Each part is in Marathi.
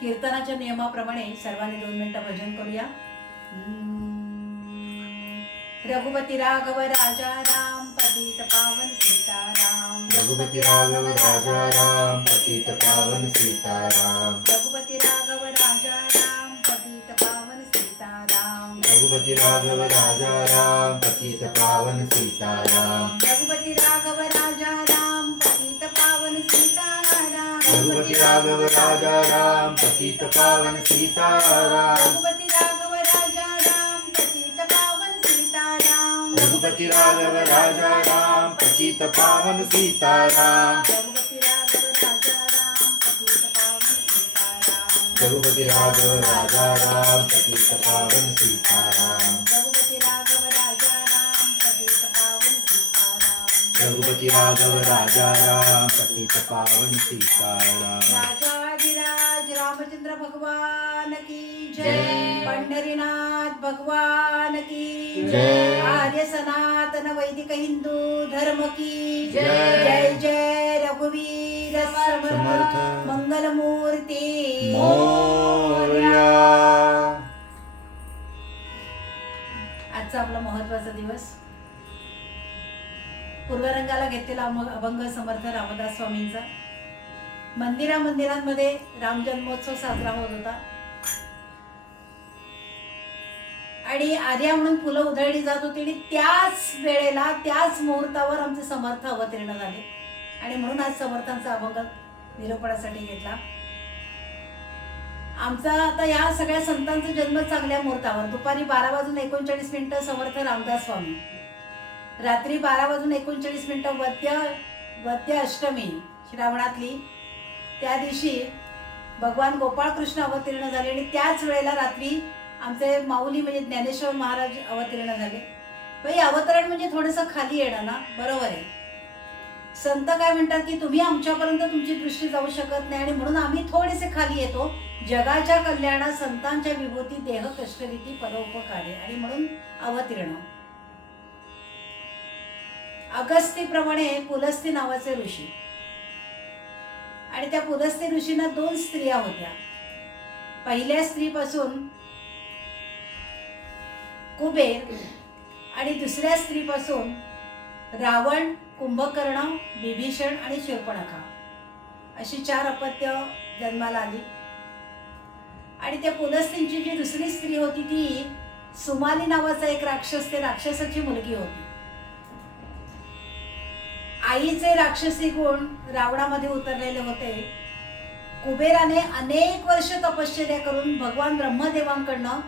कीर्तनाच्या नियमाप्रमाणे सर्वांनी 2 मिनिटं भजन करूया. रघुपती राघव राजा राम पतित पावन सीताराम. रघुपती राघव राजा राम पतित पावन सीताराम. रघुपती राघव राजा राम पतित पावन सीताराम. रघुपती राघव राजा राम पतित पावन सीताराम. रघुपती राघव राजा राम पतित पावन सीताराम. रघुपती राघव राजा राम पतित पावन सीताराम. रघुपती राघव राजा राम पतित पावन सीताराम. रघुपती राघव राजा राम पतित पावन सीताराम. रघुपती राघव राजा राम पतित पावन सीताराम. रघुपती राघव राजा राम पतित पावन सीताराम. राजाधिराज रामचंद्र भगवान की जय. जय. पंढरीनाथ भगवान की जय. आर्य सनातन वैदिक हिंदू धर्म की जय. जय जय रघुवीर समर्थ समर्थ मंगलमूर्ती मोरया. आजचा आपला महत्वाचा दिवस पूर्वरंगाला घेतलेला अभंग समर्थ रामदास स्वामींचा. मंदिरांमध्ये राम जन्मोत्सव साजरा होत होता आणि आर्या म्हणून फुलं उधळली जात होती आणि त्याच वेळेला त्याच मुहूर्तावर आमचे समर्थ अवतीर्ण झाले आणि म्हणून आज समर्थांचा अभंग निरूपणासाठी घेतला. आमचा आता या सगळ्या संतांचा जन्म चांगल्या मुहूर्तावर दुपारी 12:39 समर्थ रामदास स्वामी, रात्री 12:39 वद्य अष्टमी श्रावणातली, त्या दिवशी भगवान गोपाळकृष्ण अवतीर्ण झाले आणि त्याच वेळेला रात्री आमचे माऊली म्हणजे ज्ञानेश्वर महाराज अवतीर्ण झाले. पण अवतरण म्हणजे थोडंसं खाली येणं ना, बरोबर आहे. संत काय म्हणतात की तुम्ही आमच्यापर्यंत तुमची दृष्टी जाऊ शकत नाही आणि म्हणून आम्ही थोडेसे खाली येतो. जगाच्या कल्याणा संतांच्या विभूती देह कष्टरीती परोपकारे आणि म्हणून अवतीर्ण. अगस्तीप्रमाणे पुलस्ती नावाचे ऋषी आणि त्या पुलस्ती ऋषींना 2 स्त्रिया होत्या. पहिल्या स्त्रीपासून कुबेर आणि दुसऱ्या स्त्रीपासून रावण, कुंभकर्ण, विभीषण आणि शूर्पणखा अशी 4 अपत्य जन्माला आली. आणि त्या पुलस्तींची जी दुसरी स्त्री होती ती सुमाली नावाचा एक राक्षस, ते राक्षसाची मुलगी होती. आईचे राक्षसी गुण रावणामध्ये उतरलेले होते. कुबेराने अनेक वर्ष तपश्चर्या करून भगवान ब्रह्मदेवांकडनं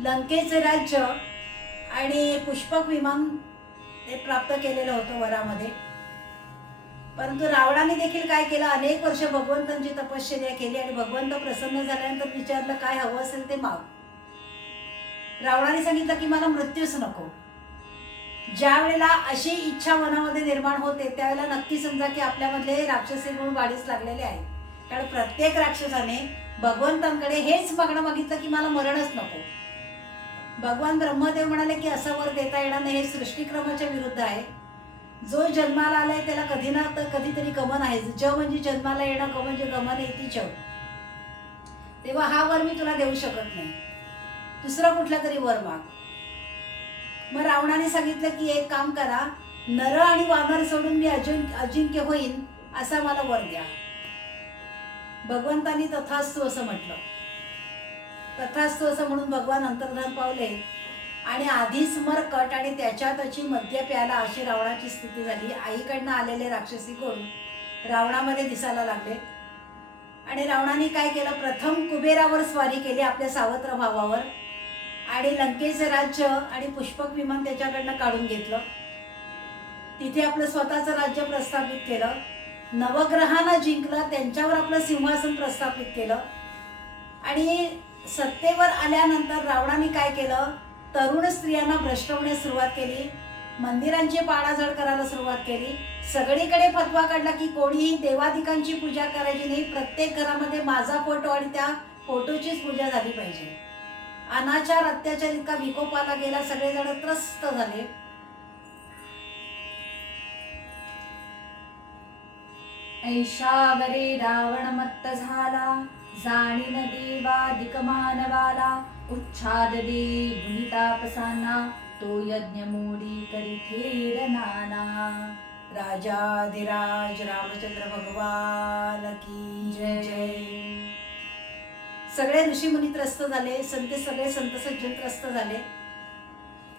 लंकेचे राज्य आणि पुष्पक विमान ते प्राप्त केलेलं होतं वरामध्ये. परंतु रावणाने देखील काय केलं, अनेक वर्ष भगवंतांची तपश्चर्या केली आणि भगवंत प्रसन्न झाल्यानंतर विचारलं काय हवं असेल ते माग. रावणाने सांगितलं की मला मृत्यूच नको. ज्या वेळेला अशी इच्छा मनामध्ये निर्माण होते त्यावेळेला नक्की समजा की आपल्यामधले राक्षसी गुण वाढीस लागलेले आहे. कारण प्रत्येक राक्षसाने भगवंतांकडे हेच मागणं मागितलं की मला मरणच नको. भगवान ब्रह्मदेव म्हणाले की असा वर देता येणार नाही, हे सृष्टीक्रमाच्या विरुद्ध आहे. जो जन्माला आलाय त्याला कधी ना कधीतरी गमन आहे. ज म्हणजे जन्माला येणं, ग म्हणजे गमन येती च. तेव्हा हा वर मी तुला देऊ शकत नाही, दुसरा कुठला तरी वर माग. मग रावणाने सांगितलं की एक काम करा, नर आणि वानर सोडून मी अजिंक्य होईन असा मला वर द्या. भगवंतांनी तथास्तु असं म्हटलं. तथास्तु असं म्हणून भगवान अंतर्धान पावले आणि आधीच मरकट आणि त्याच्यातची मद्य प्याला अशी रावणाची स्थिती झाली. आईकडनं आलेले राक्षसी गुण रावणामध्ये दिसायला लागले आणि रावणाने काय केलं, प्रथम कुबेरावर स्वारी केली आपल्या सावत्र भावावर आणि लंकेचे राज्य आणि पुष्पक विमान त्याच्याकडनं काढून घेतलं. तिथे आपलं स्वतःचं राज्य प्रस्थापित केलं. नवग्रहांना जिंकलं, त्यांच्यावर आपलं सिंहासन प्रस्थापित केलं आणि सत्तेवर आल्यानंतर रावणाने काय केलं, तरुण स्त्रियांना भ्रष्टवण्यास सुरुवात केली. मंदिरांची पाडाझड करायला सुरुवात केली. सगळीकडे फतवा काढला की कोणीही देवादिकांची पूजा करायची नाही, प्रत्येक घरामध्ये माझा फोटो आणि त्या फोटोचीच पूजा झाली पाहिजे. अनाचार अत्याचार इतका विकोपाला गेला, सगळेजण त्रस्त झाले. ऐशावरे रावण मत्त झाला, जाणीन देवाधिक मानवाला उच्छाद दे गुणितापसांना तो यज्ञ मोडी करी थेर नाना. राजाधिराज रामचंद्र भगवान की जय. सगळे ऋषीमुनी त्रस्त झाले, सगळे संत सज्जन त्रस्त झाले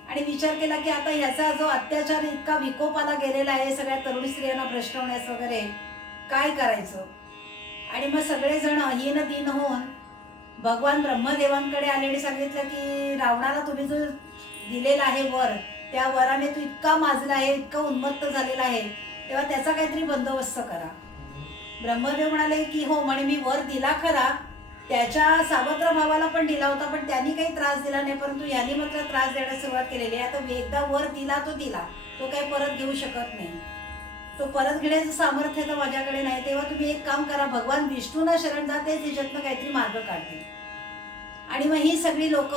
आणि विचार केला की आता ह्याचा जो अत्याचार इतका विकोपाला गेलेला आहे, सगळ्या तरुण स्त्रियांना भ्रष्ट होण्यास वगैरे, काय करायचं. आणि मग सगळेजण हीन दीन होऊन भगवान ब्रह्मदेवांकडे आले आणि सांगितलं की रावणाला तुम्ही जो दिलेला आहे वर, त्या वराने तू इतका माजला आहे, इतका उन्मत्त झालेला आहे, तेव्हा त्याचा काहीतरी बंदोबस्त करा. ब्रह्मदेव म्हणाले की हो, म्हणे मी वर दिला खरा, त्याच्या सावत्र भावाला पण दिला होता, पण त्यांनी काही त्रास दिला नाही, परंतु यांनी मात्र त्रास देण्यास सुरुवात केलेली आहे. आता एकदा वर दिला तो काही परत घेऊ शकत नाही. तो परत घेण्याचं सामर्थ्य तर माझ्याकडे नाही. तेव्हा तुम्ही एक काम करा, भगवान विष्णूंना शरण जाते, त्याच्यातनं काहीतरी मार्ग काढतील. आणि मग ही सगळी लोक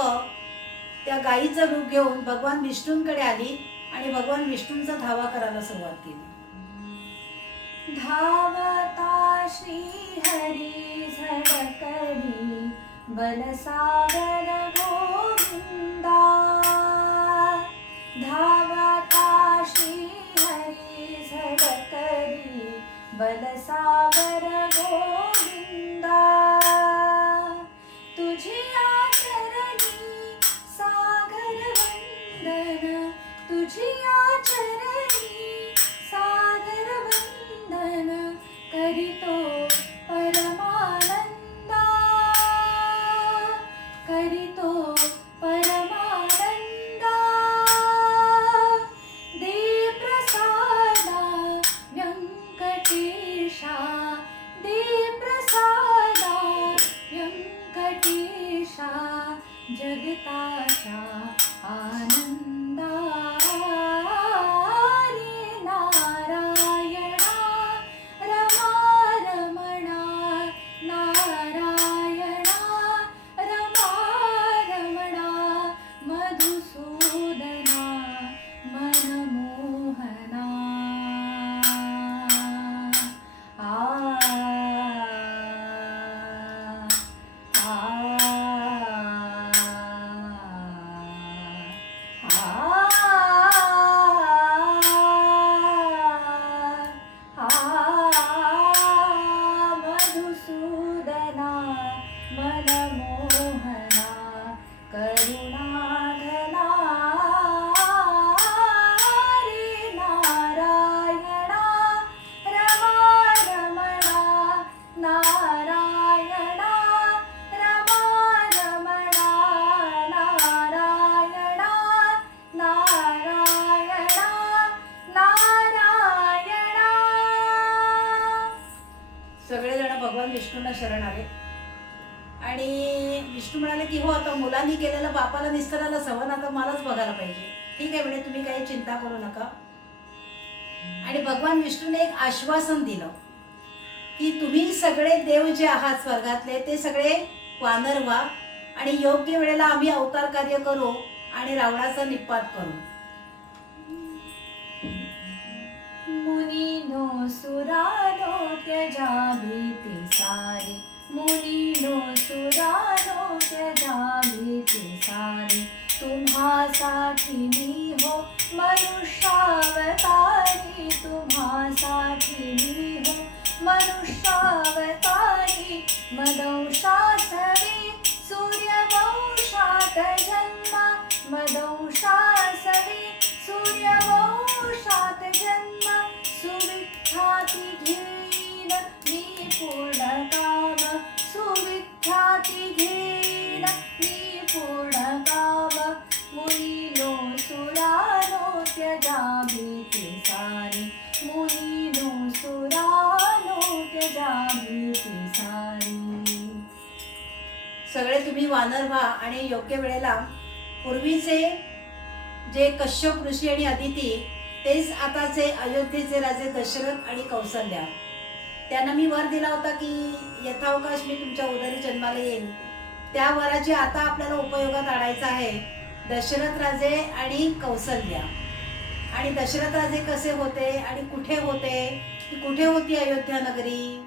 त्या गायीचं रूप घेऊन भगवान विष्णूंकडे आली आणि भगवान विष्णूंचा धावा करायला सुरुवात केली. धावता श्री हरी झळकली बलसागर गोविंदा. धावता श्री हरी झळकली बलसागर गोविंदा. तुझी आचरणी सागर वंदन, तुझी आचरणी सागर वंदन करितो परमानंदा. करितो परमानंदा. दे प्रसादा व्यंकटेशा, दे प्रसादा व्यंकटेशा. जगताचा आनंदा रे नारायणा. रमा रमणा नारायणा. रमा रमणा मधुसूदना मनमोहना. मधुसूदना मनमोहना करुणाघना रे नारायणा. रमा रमणा नारायणा. रमा रमणा नारायणा. नारायणा नारायणा. सगळेजण भगवान विष्णूंना शरण आले आणि विष्णू म्हणाले की हो, आता मुलांनी केलेलं बापाला निस्तराला सवन आता मलाच बघायला पाहिजे. ठीक आहे म्हणे, तुम्ही काही चिंता करू नका. आणि भगवान विष्णूने एक आश्वासन दिलं की तुम्ही सगळे देव जे आहात स्वर्गातले, ते सगळे वानर व्हा आणि योग्य वेळेला आम्ही अवतार कार्य करू आणि रावणाचा निपात करू. मुनीनो सुरानो त्यजा भीती सारी. मुनीनो सुरानो त्यजा भीती सारी. तुम्हासाठी मी हो मनुष्यावतारी. तुम्हासाठी मी हो मनुष्यावतारी. मदंशासवे सूर्यवंशात जन्मा. मदंशासवे सूर्यवंशात जन्मा. सुविख्याती घेईन मी पूर्ण काम. सुविख्याती घेईन मी पूर्ण काम. मुनीनो सुरानो त्यजा भीती सारी. मुनीनो सुरानो त्यजा भीती सारी. सगळे तुम्ही वानर व्हा आणि योग्य वेळेला पूर्वीचे जे कश्यप ऋषी आणि अदिती, तेच आताचे अयोध्येचे राजे दशरथ आणि कौसल्या, त्यांना मी वर दिला होता की यथावकाश मी तुमच्या उदरी जन्माला येईल. त्या वराची आता आपल्याला उपयोगात आणायचा आहे दशरथ राजे आणि कौसल्या. आणि दशरथ राजे कसे होते आणि कुठे होते, कुठे होती अयोध्या नगरी.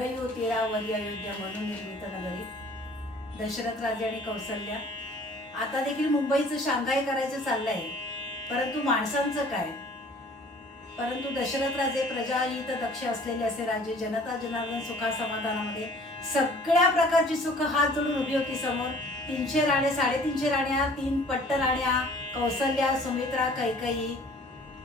शरयू तीरावरी अयोध्या म्हणून निर्मित नगरी, दशरथ राजे आणि कौसल्या. आता देखील मुंबईचं शांघाय करायचं चाललंय, परंतु माणसांचं काय? परंतु दशरथ राजे प्रजाहित दक्ष असलेले असे राज्य, जनता जनार्दन सुखा समाधानामध्ये सगळ्या प्रकारची सुख हात जोडून उभी होती समोर. 300 राण्या, 350 राण्या, 3 पट्ट राण्या, कौसल्या, सुमित्रा, कैकेयी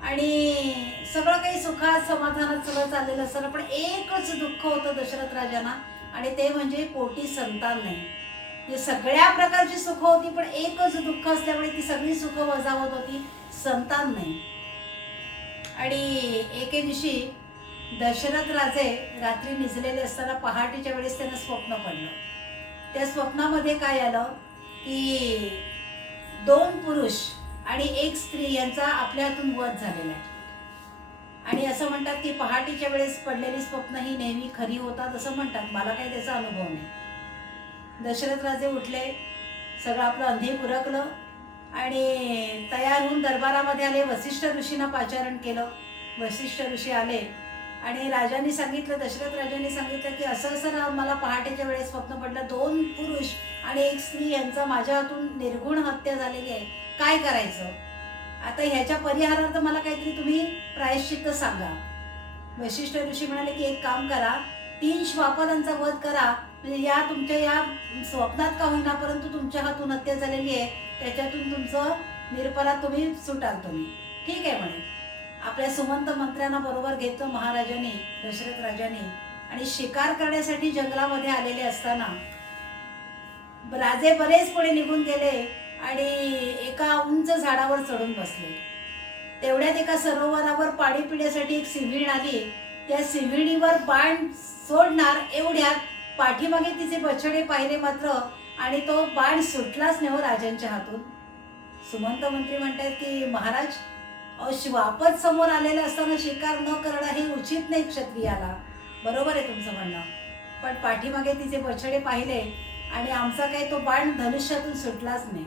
आणि सगळं काही सुखात समाधानात सगळं चाललेलं असताना पण एकच दुःख होतं दशरथ राजांना, आणि ते म्हणजे पोटी संतान नाही. म्हणजे सगळ्या प्रकारची सुख होती पण एकच दुःख असल्यामुळे ती सगळी सुख वजावत होती, संतान नाही. आणि एके दिवशी दशरथ राजे रात्री निजलेले असताना पहाटेच्या वेळेस त्यांना स्वप्न पडलं. त्या स्वप्नामध्ये काय आलं की 2 पुरुष आणि 1 स्त्री यांचा आपल्या हातून वध झालेला आहे. आणि असं म्हणतात की पहाटेच्या वेळेस पडलेली स्वप्न ही नेहमी खरी होतात असं म्हणतात. मला काही त्याचा अनुभव नाही. दशरथ राजे उठले, सगळं आपलं अंधी उरकलं आणि तयार होऊन दरबारामध्ये आले. वसिष्ठ ऋषींना पाचारण केलं. वसिष्ठ ऋषी आले आणि राजांनी सांगितलं, दशरथ राजांनी सांगितलं की असं मला पहाटेच्या वेळेस स्वप्न पडलं, 2 पुरुष आणि 1 स्त्री यांचा माझ्या हातून निर्घुण हत्या झालेली आहे, काय करायचं? आता ह्याच्या परिहारार्थ मला काहीतरी तुम्ही प्रायश्चित्त सांगा. वशिष्ठ ऋषी म्हणाले की एक काम करा, 3 श्वापदांचा वध करा, म्हणजे या तुमच्या या स्वप्नात का होईना परंतु तुमच्या हातून हत्या झालेली आहे, त्याच्यातून तुमचं निरपराध तुम्ही सुटाल तुम्ही. ठीक आहे म्हणे. आपल्या सुमंत मंत्र्यांना बरोबर घेतलं महाराजांनी, दशरथ राजांनी, आणि शिकार करण्यासाठी जंगलामध्ये आलेले असताना राजे बरेच पुढे निघून गेले आणि एका उंच झाडावर चढून बसले. तेवढ्यात एका सरोवरावर पाणी पिण्यासाठी एक सिंहीण आली. त्या सिंहिणीवर बाण सोडणार एवढ्यात पाठीमागे तिचे बछडे पाहिले मात्र, आणि तो बाण सुटलाच नाही हो राजांच्या हातून. सुमंत मंत्री म्हणतात की महाराज, श्वापद समोर आलेला असताना शिकार न करणं हे उचित नाही क्षत्रियाला. बरोबर आहे तुमचं म्हणणं, पण पाठीमागे तिचे बछडे पाहिले आणि आमचा काही तो बाण धनुष्यातून सुटलाच नाही.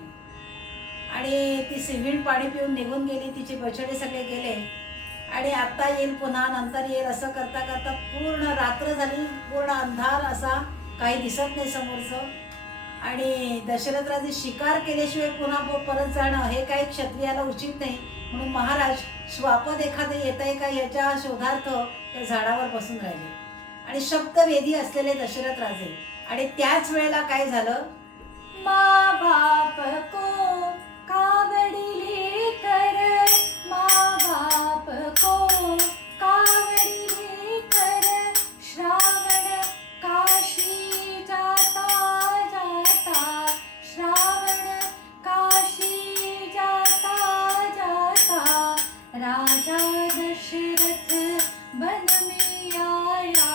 आणि ती सिंहीण पाणी पिऊन निघून गेली, तिचे बछडे सगळे गेले आणि आता येईल पुन्हा नंतर येईल असं करता करता पूर्ण रात्र झाली, पूर्ण अंधार असा, काही दिसत नाही समोरचं. आणि दशरथ राजे शिकार केल्याशिवाय पुन्हा परत जाणं हे काही क्षत्रियाला उचित नाही. म्हणून महाराज, श्वापद एखादं येत आहे का याच्या शोधार्थ त्या झाडावर बसून राहिले. आणि शब्दवेधी असलेले दशरथ राजे. आणि त्याच वेळेला काय झालं, माँ बाप को कावड़ी लेकर, माँ बाप को कावड़ी लेकर, श्रावण काशी जाता जाता, श्रावण काशी जाता जाता, राजा दशरथ वन में आया,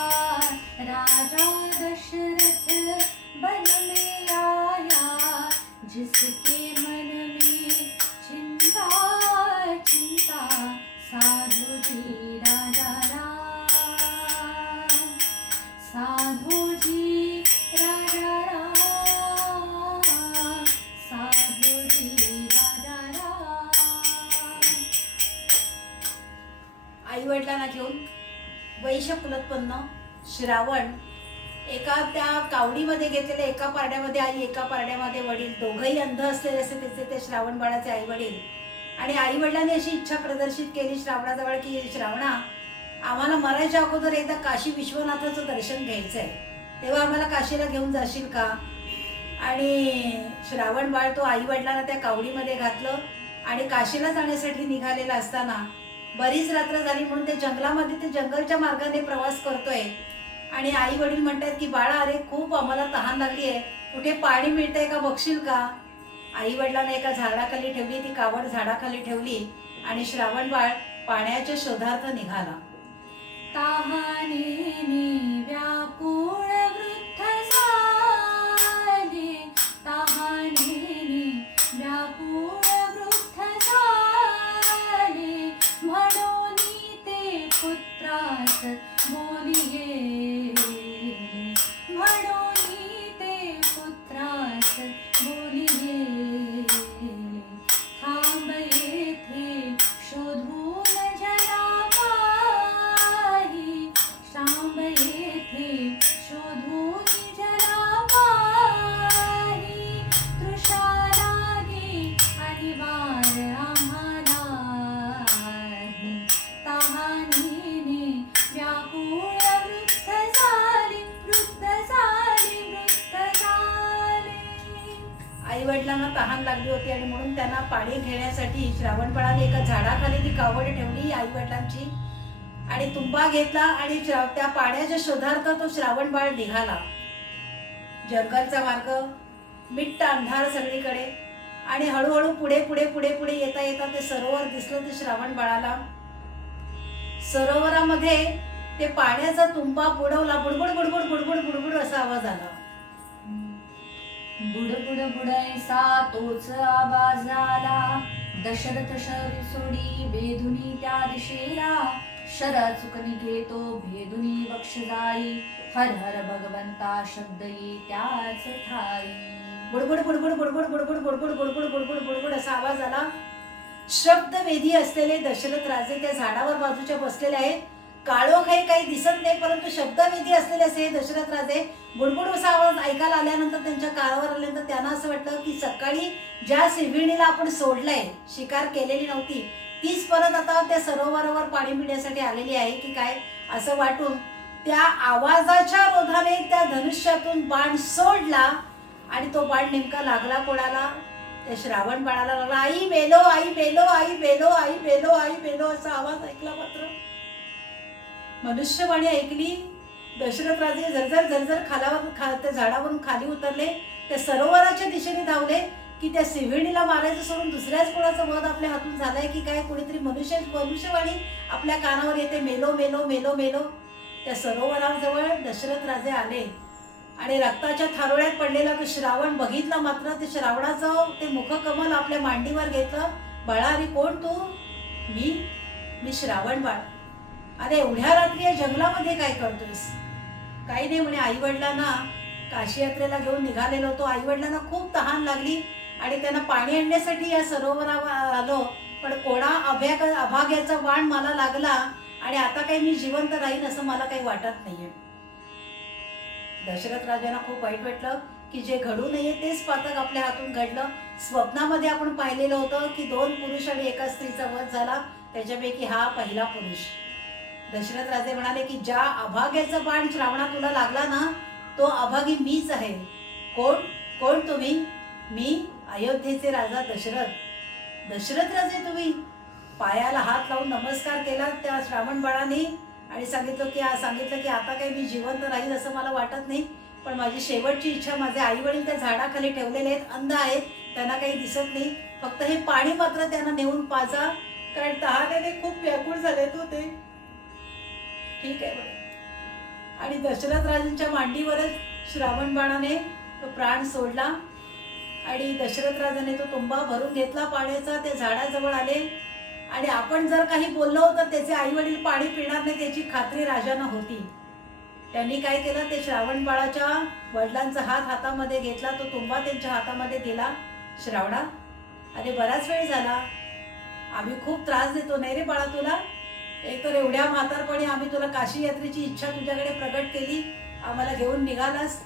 राजा दशरथ वन में आया, जिसके मन में चिंता चिंता, साधु जी राजा राम, साधु जी राजा राम, साधु जी राजा राम. आई वडिलांना घेऊन वैश्यकुलोत्पन्न श्रावण एका त्या कावडीमध्ये घेतलेले, एका पारड्यामध्ये आई, एका पारड्यामध्ये वडील, दोघंही अंध असलेले असे त्याचे ते श्रावण बाळाचे आई वडील. आणि आई वडिलांनी अशी इच्छा प्रदर्शित केली श्रावणाजवळ की श्रावणा, आम्हाला मरायच्या अगोदर एकदा काशी विश्वनाथाचं दर्शन घ्यायचं आहे, तेव्हा आम्हाला काशीला घेऊन जाशील का? आणि श्रावण बाळ तो आई वडिलांना त्या कावडीमध्ये घातलं आणि काशीला जाण्यासाठी निघालेला असताना बरीच रात्र झाली म्हणून ते जंगलामध्ये, ते जंगलच्या मार्गाने प्रवास करतोय. आणि आई वडील म्हणतात की बाळा, अरे खूप आम्हाला तहान लागली आहे, कुठे पाणी मिळतंय का, बघशील का? आई वडिलांना एका झाडाखाली ठेवली, ती कावड झाडाखाली ठेवली आणि श्रावण बाळ पाण्याच्या शोधार्थ निघाला. तहानेने व्याकुळ वृद्ध झाले, तहानेने व्याकुळ वृद्ध झाले, म्हणून ते पुत्रास बोलिये, म्हणून ते पुत्रास बोलिये, थांब येथे शोधून जरा पाही, थांब येथे त्यांना पाणी घेण्यासाठी श्रावणबाळाने एका झाडाखाली ती कावड ठेवली आई वडिलांची आणि तुंबा घेतला आणि त्या पाण्याच्या शोधार्थ तो श्रावणबाळ निघाला. जंगलचा मार्ग, मिट्ट अंधार सगळीकडे आणि हळूहळू पुढे पुढे पुढे पुढे येता येता ते सरोवर दिसलं ते श्रावणबाळाला. सरोवरामध्ये ते पाण्याचा तुंबा बुडवला. बुडबुड बुडबुड बुडबुड बुडबुड असा आवाज आला. बुडबुड बुडायसा तोच आवाज आला. दशरथ शर सोडी बेधुनी त्या दिशेला. शरा चुकनी घेतो भेदुनी बक्ष जाई. हर हर भगवंता शब्द ये त्याच ठाई. बुडबुड बुडबुड बुडबुड बुडबुड बुडबुड बुडबुड बुडबुड बुडबुड असा आवाज आला. शब्दवेधी असलेले दशरथ राजे त्या झाडावर बाजूच्या बसलेले आहेत. काळोख हे काही दिसत नाही, परंतु शब्दवेधी असलेले असे दशरथ राजे बुडबुड असा आवाज ऐकायला आल्यानंतर त्यांच्या कानावर आल्यानंतर त्यांना असं वाटलं की सकाळी ज्या सिंहिणीला आपण सोडलंय, शिकार केलेली नव्हती, तीच परत आता त्या सरोवरावर पाणी पिण्यासाठी आलेली आहे की काय असं वाटून त्या आवाजाच्या रोधाने त्या धनुष्यातून बाण सोडला आणि तो बाण नेमका लागला कोणाला? त्या श्रावण बाळाला लागला. आई बेलो आई बेलो आई बेलो आई बेलो आई बेलो असा आवाज ऐकला. मात्र मनुष्यवाणी ऐकली. दशरथ राजे झरझर झरझर त्या झाडावरून खाली उतरले. त्या सरोवराच्या दिशेने धावले की त्या सिंहिणीला मारायचं सोडून दुसऱ्याच कोणाचा वध आपल्या हातून झालाय की काय? कोणीतरी मनुष्यवाणी आपल्या कानावर येते, मेलो मेलो मेलो मेलो. त्या सरोवराजवळ दशरथ राजे आले आणि रक्ताच्या थारोळ्यात पडलेला तो श्रावण बघितला. मात्र ते श्रावणाचं ते मुखकमल आपल्या मांडीवर घेतलं. बाळा, अरे कोण तू? मी श्रावण बाळ. अरे एवढ्या रात्री या जंगलामध्ये काय करतोयस? काही नाही म्हणे, आई वडिलांना काशी यात्रेला घेऊन निघालेलो होतो. आई वडिलांना खूप तहान लागली आणि त्यांना पाणी आणण्यासाठी या सरोवरावर आलो, पण कोणा अभाग्याचा बाण मला लागला आणि आता काही मी जिवंत राहीन असं मला काही वाटत नाहीये. दशरथ राजांना खूप वाईट वाटलं की जे घडू नये तेच पातक आपल्या हातून घडलं. स्वप्नामध्ये आपण पाहिलेलं होतं की 2 पुरुष आणि एका स्त्रीचा वध झाला, त्याच्यापैकी हा पहिला पुरुष. दशरथ राजे म्हणाले की ज्या अभाग्याचा बाण श्रावणा तुला लागला ना, तो अभागी मीच आहे. कोण तुम्ही? मी अयोध्येचे राजा दशरथ. दशरथ राजे तुम्ही? पायाला हात लावून नमस्कार केला त्या श्रावण बाळाने आणि सांगितलं की आता काही मी जिवंत राहील असं मला वाटत नाही, पण माझी शेवटची इच्छा, माझे आई वडील त्या झाडाखाली ठेवलेले आहेत, अंध आहेत, त्यांना काही दिसत नाही, फक्त हे पाणी मात्र त्यांना नेऊन पाजा, कारण तहानेने खूप व्याकुळ झालेत होते. ठीक आहे बरं. आणि दशरथ राजांच्या मांडीवरच श्रावण बाणाने तो प्राण सोडला आणि दशरथ राजाने तो तुंबा भरून घेतला पाण्याचा. ते झाडाजवळ आले आणि आपण जर काही बोललो तर त्याचे आई वडील पाणी पिणार नाही त्याची खात्री राजांना होती. त्यांनी काय केलं, ते श्रावण बाळाच्या वडिलांचा हात हातामध्ये घेतला, तो तुंबा त्यांच्या हातामध्ये दिला. श्रावणा, अरे बराच वेळ झाला, आम्ही खूप त्रास देतो नाही रे बाळा तुला. एकतर एवढ्या म्हातारपणी आम्ही तुला काशी यात्रेची इच्छा तुझ्याकडे प्रकट केली, आम्हाला घेऊन निघालास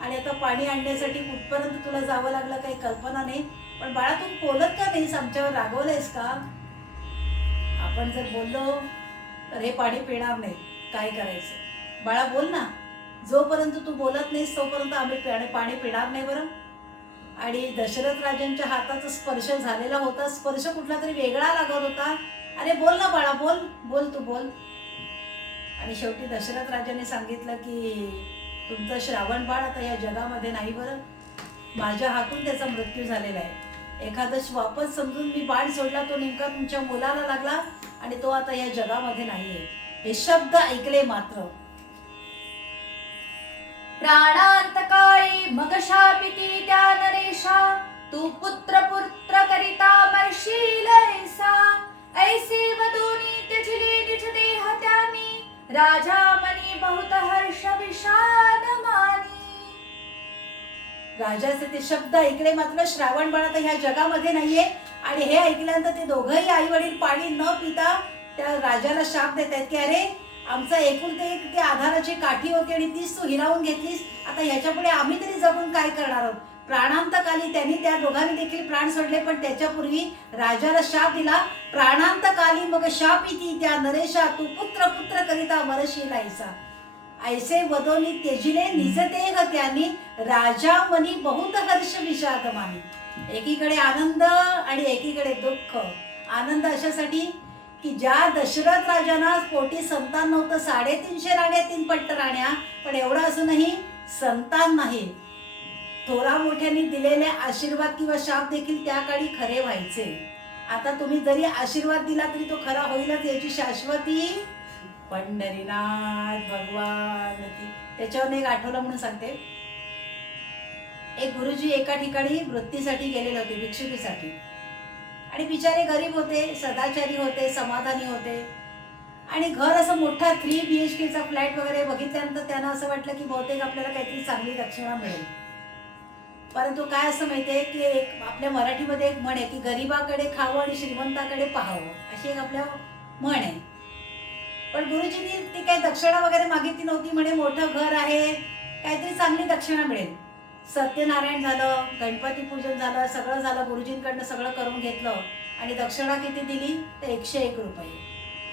आणि आता पाणी आणण्यासाठी कुठपर्यंत तुला जावं लागलं काही कल्पना नाही. पण बाळा तू बोलत का नाहीस? आमच्यावर रागवलंयस का? आपण जर बोललो तर हे पाणी पिणार नाही, काय करायचं? बाळा बोल ना. जोपर्यंत तू बोलत नाहीस तोपर्यंत आम्ही पाणी पिणार नाही बरं. आणि दशरथ राजांच्या हाताचा स्पर्श झालेला होता, स्पर्श कुठला तरी वेगळा लागत होता. अरे बोल ना बाळा, बोल तू बोल. आणि शेवटी दशरथ राजाने सांगितलं की तुमचं श्रावण बाळ आता या जगामध्ये नाही बरं, माझ्या हातून त्याचा मृत्यू झालेला आहे. एखादं वापस समजून मी बाण सोडला, तो नेमका तुमच्या मुलाला लागला आणि तो आता या जगामध्ये नाहीये. हे शब्द ऐकले मात्र प्राणांतकाळी मग शापिती त्या नरेशा. तू पुत्र करिता मरशील ऐसा. ऐसे वदोनी त्यजिले निज देह त्यानी. राजा मनी बहुत हर्ष विषाद मानी. राजाचे ते शब्द ऐकले मात्र श्रावण बाळ आता ह्या जगामध्ये नाहीये. आणि हे ऐकल्यानंतर ते दोघंही आई वडील पाणी न पिता त्या राजाला शाप देत आहेत की अरे आमचा एकुलते एक ती आधाराची काठी होती आणि तीच तू हिरावून घेतलीस, आता ह्याच्यापुढे आम्ही तरी जगून काय करणार आहोत. प्राणांतकाली त्यांनी त्या दोघांनी देखील प्राण सोडले, पण त्याच्यापूर्वी राजाला शाप दिला. प्राणांतकाली मग शापिती त्या नरेशा. तू पुत्र करिता मरशील ऐसा. ऐसे वदोनी त्यजिले निज देह त्यांनी. राजा मनी बहुत हर्ष विषाद मानी. एकीकडे आनंद आणि एकीकडे दुःख. आनंद अशासाठी की ज्या दशरथ राजांना पोटी संतान नव्हतं, 350 राण्या 3 पट्ट राण्या, पण एवढं असूनही संतान नाही. थोरा मोठ्यांनी दिलेले आशीर्वाद किंवा शाप देखील त्या काळी खरे व्हायचे. आता तुम्ही जरी आशीर्वाद दिला तरी तो खरा होईलच याची शाश्वती पंढरीनाथ भगवान की. त्याच्यावर एक आठवलं म्हणून सांगते. एक गुरुजी एका ठिकाणी वृत्तीसाठी गेलेले होते, भिक्षुकीसाठी. आणि बिचारे गरीब होते, सदाचारी होते, समाधानी होते. आणि घर असं मोठा 3 BHKचा फ्लॅट वगैरे बघितल्यानंतर त्यांना असं वाटलं की बहुतेक आपल्याला काहीतरी चांगली दक्षिणा मिळेल. परंतु काय असं माहितीये की एक आपल्या मराठीमध्ये एक म्हण आहे की गरीबाकडे खावं आणि श्रीमंताकडे पाहावं, अशी एक आपल्या म्हण आहे. पण गुरुजींनी ती काही दक्षिणा वगैरे मागितली नव्हती. म्हणे मोठं घर आहे, काहीतरी चांगली दक्षिणा मिळेल. सत्यनारायण झालं, गणपती पूजन झालं, सगळं झालं, गुरुजींकडनं सगळं करून घेतलं. आणि दक्षिणा किती दिली तर 101 रुपये.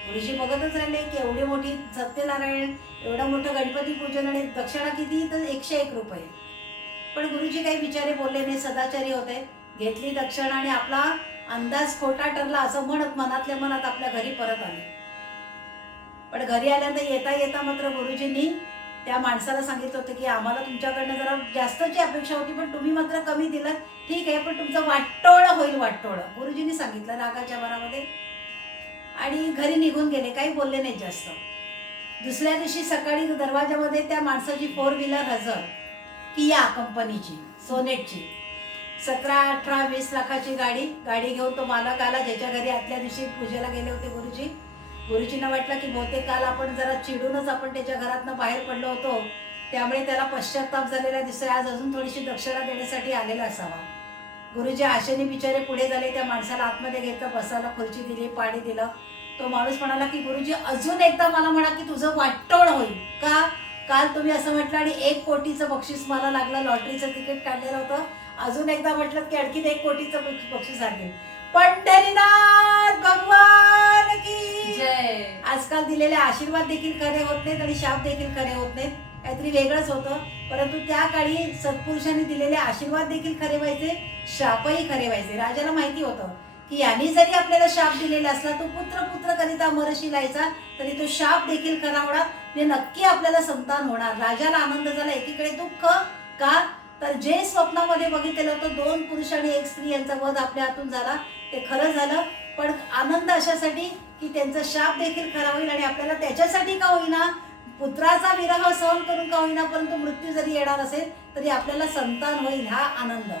गुरुजी बघतच राहिले की एवढी मोठी सत्यनारायण, एवढं मोठं गणपती पूजन आणि दक्षिणा किती तर 101 रुपये. पण गुरुजी काही बिचारे बोलले नाही, सदाचारी होते. घेतली दक्षिणा आणि आपला अंदाज खोटा ठरला असं म्हणत मनातल्या मनात आपल्या घरी परत आले. पण घरी आल्यानंतर येता येता मात्र गुरुजींनी त्या माणसाला सांगितलं होतं की आम्हाला तुमच्याकडनं जरा जास्तची अपेक्षा होती, पण तुम्ही मात्र कमी दिलं. ठीक आहे, पण तुमचं वाटोळं होईल, वाटोळं, गुरुजींनी सांगितलं रागाच्या भरामध्ये. आणि घरी निघून गेले, काही बोलले नाही जास्त. दुसऱ्या दिवशी सकाळी दरवाजामध्ये त्या माणसाची 4 व्हीलर हजर, किया कंपनीची, सोनेटची. 17, 18, 20 लाखाची गाडी घेऊन तो मालक आला, ज्याच्या घरी आदल्या दिवशी पूजेला गेले होते गुरुजी. गुरुजींना वाटलं की बहुतेक काल आपण जरा चिडूनच आपण त्याच्या घरातनं बाहेर पडलो होतो, त्यामुळे त्याला पश्चाताप झालेला दिसतोय. आज अजून थोडीशी दक्षिणा देण्यासाठी आलेला असावा. गुरुजी आशेने बिचारे पुढे झाले. त्या माणसाला आतमध्ये घेतलं, बसायला खुर्ची दिली, पाणी दिलं. तो माणूस म्हणाला की गुरुजी अजून एकदा मला म्हणा की तुझं वाटोळ होईल का. काल तुम्ही असं म्हटलं आणि 1 कोटीचं बक्षीस मला लागलं, लॉटरीचं तिकीट काढलेलं होतं. अजून एकदा म्हटलं की आणखीन 1 कोटीचं बक्षीस आणेल. पंढरीनाथ भगवान की जय. आजकाल दिलेले आशीर्वाद देखील खरे होत नाहीत आणि शाप देखील खरे होत नाहीत. काहीतरी वेगळंच होतं. परंतु त्या काळी सत्पुरुषांनी दिलेले आशीर्वाद देखील खरे व्हायचे, शापही खरे व्हायचे. राजाला माहिती होतं की यांनी जरी आपल्याला शाप दिलेला असला तो पुत्र करिता मरशी लायचा, तरी तो शाप देखील खरा होणार, हे नक्की आपल्याला संतान होणार. राजाला आनंद झाला, एकीकडे दुःख. का तर जे स्वप्नामध्ये बघितलेलं होतं 2 पुरुष आणि 1 स्त्री यांचा वध आपल्या हातून झाला, ते खरं झालं. पण आनंद अशासाठी की त्यांचा शाप देखील खरा होईल आणि आपल्याला त्याच्यासाठी का होईना, पुत्राचा विरह सहन करून का होईना, परंतु मृत्यू जरी येणार असेल तरी आपल्याला संतान होईल, हा आनंद.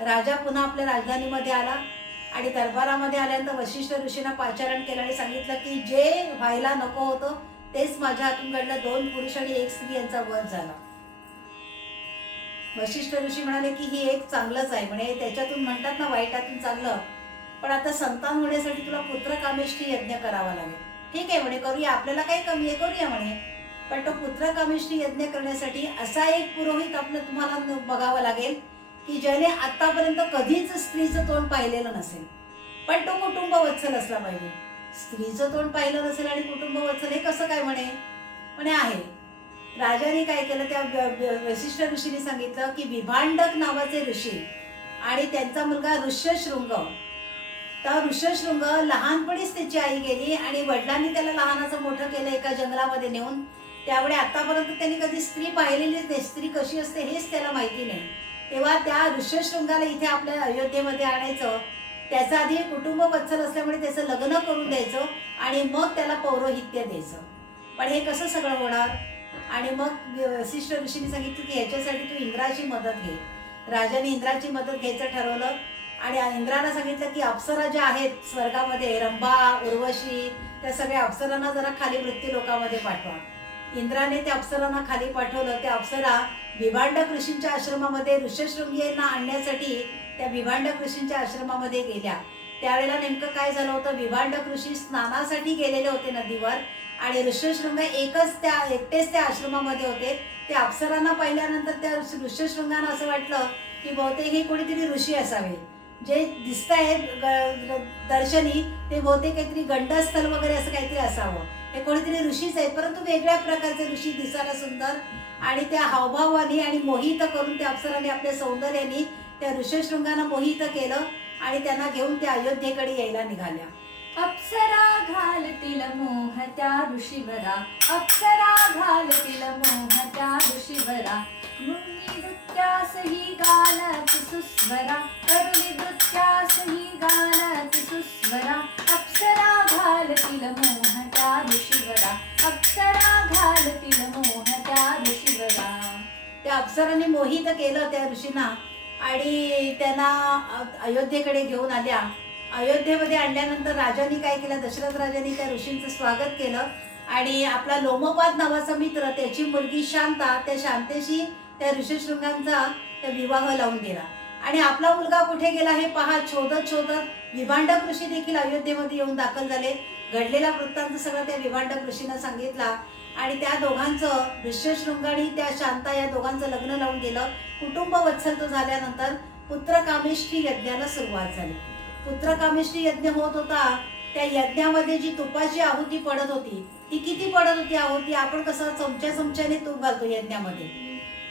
राजा पुन्हा आपल्या राजधानीमध्ये आला आणि दरबारामध्ये आल्यानंतर वशिष्ठ ऋषींना पाचारण केलं आणि सांगितलं की जे व्हायला नको होतं तेच माझ्या हातून घडलं. 2 पुरुष आणि 1 स्त्री यांचा वध झाला. वशिष्ठ ऋषी म्हणाले की ही एक चांगलंच आहे म्हणे, त्याच्यातून म्हणतात ना वाईटातून चांगलं. पण आता संतान होण्यासाठी तुला पुत्रकामेष्ठी यज्ञ करावा लागेल. ठीक आहे म्हणे, करूया, आपल्याला काही कमी आहे, करूया म्हणे. पण तो पुत्रकामेष्ठी यज्ञ करण्यासाठी असा एक पुरोहित आपलं तुम्हाला बघावा लागेल की ज्याने आतापर्यंत कधीच स्त्रीचं तोंड पाहिलेलं नसेल, पण तो कुटुंब वत्सल असला पाहिजे. स्त्रीचं तोंड पाहिलं नसेल आणि कुटुंब वत्सल, हे कसं काय म्हणे आहे. राजाने काय केलं, त्या वशिष्ठ ऋषीने सांगितलं की विभांडक नावाचे ऋषी आणि त्यांचा मुलगा ऋष्यशृंग. तर ऋष्यशृंग लहानपणीच त्याची आई गेली आणि वडिलांनी त्याला लहानाचं मोठं केलं एका जंगलामध्ये नेऊन. त्यामुळे आतापर्यंत त्यांनी कधी स्त्री पाहिलेलीच नाही, स्त्री कशी असते हेच त्याला माहिती नाही. तेव्हा त्या ऋष्यशृंगाला इथे आपल्या अयोध्येमध्ये आणायचं, त्याचं आधी कुटुंब वत्सल असल्यामुळे त्याचं लग्न करून द्यायचं आणि मग त्याला पौरोहित्य द्यायचं. पण हे कसं सगळं होणार. आणि मग वशिष्ठ ऋषींनी सांगितलं की ह्याच्यासाठी तू इंद्राची मदत घे. राजाने इंद्राची मदत घ्यायचं ठरवलं आणि इंद्राला सांगितलं की अप्सरा ज्या आहेत स्वर्गामध्ये, रंभा, उर्वशी, त्या सगळ्या अप्सरांना जरा खाली वृत्ती लोकांमध्ये पाठवा. इंद्राने त्या अप्सरांना खाली पाठवलं. त्या अप्सरा विभांडक ऋषींच्या आश्रमामध्ये ऋष्यशृंगींना आणण्यासाठी त्या विभांडक ऋषींच्या आश्रमामध्ये गेल्या. त्यावेळेला नेमकं काय झालं होतं, विभांडक ऋषी स्नानासाठी गेलेले होते नदीवर आणि ऋष्यशृंग एकटेच त्या आश्रमामध्ये होते. त्या अप्सरांना पाहिल्यानंतर त्या ऋष्यशृंगांना असं वाटलं की बहुतेक हे कोणीतरी ऋषी असावे. जे दिसत आहेत दर्शनी ते बहुतेक काहीतरी गंडस्थल वगैरे असं काहीतरी असावं. हे कोणीतरी ऋषीच आहेत, परंतु वेगळ्या प्रकारचे ऋषी, दिसायला सुंदर आणि त्या हावभावाने आणि मोहित करून त्या अप्सरांनी आपल्या सौंदर्याने त्या ऋषशृंगानं मोहित केलं आणि त्यांना घेऊन त्या अयोध्येकडे यायला निघाल्या. अप्सरा घालतील मोह त्या ऋषीवरा, अप्सरा घालतील मोह त्या ऋषीवरा, मुनी नृत्यासही गानती सुस्वरा, करुणी नृत्यासही गानती सुस्वरा, अप्सरा घालतील मोह त्या ऋषीवरा, अप्सरा घालतील मोह त्या ऋषीवरा. त्या अप्सरांनी मोहित केलं त्या ऋषींना आणि त्यांना अयोध्येकडे घेऊन आल्या. अयोध्येमध्ये आणल्यानंतर राजांनी काय केलं, दशरथ राजांनी त्या ऋषींचं स्वागत केलं आणि आपला लोमपाद नावाचा मित्र, त्याची मुलगी शांता, त्या शांतेशी त्या ऋषशृंगांचा विवाह लावून दिला. आणि आपला मुलगा कुठे गेला हे पहा शोधत शोधत विभांडक ऋषी देखील अयोध्येमध्ये येऊन दाखल झाले. घडलेला वृत्तांत सगळं त्या विभांडक ऋषीनं सांगितला आणि त्या दोघांचं, ऋषशृंग आणि त्या शांता या दोघांचं लग्न लावून दिलं. कुटुंब वत्सलतो झाल्यानंतर पुत्रकामेष्ठी यज्ञाला सुरुवात झाली. पुत्रकामेष्ठी यज्ञ होत होता. त्या यज्ञामध्ये जी तुपाची आहुती पडत होती ती किती पडत होती आहुती, आपण कसं चमच्याने तूप घालतो यज्ञामध्ये,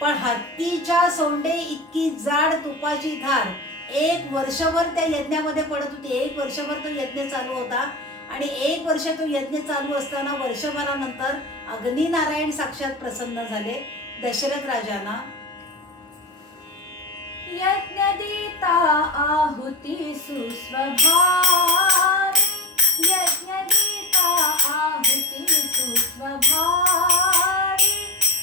पण हत्तीच्या सोंडे इतकी जाड तुपाची धार 1 वर्षभर त्या यज्ञामध्ये पडत होती. 1 वर्षभर तो यज्ञ चालू होता आणि 1 वर्ष तो यज्ञ चालू असताना वर्षभरानंतर अग्निनारायण साक्षात प्रसन्न झाले दशरथ राजांना. यज्ञदीता आहुती सुस्वभावी, यज्ञदीता आहुती सुस्वभावी,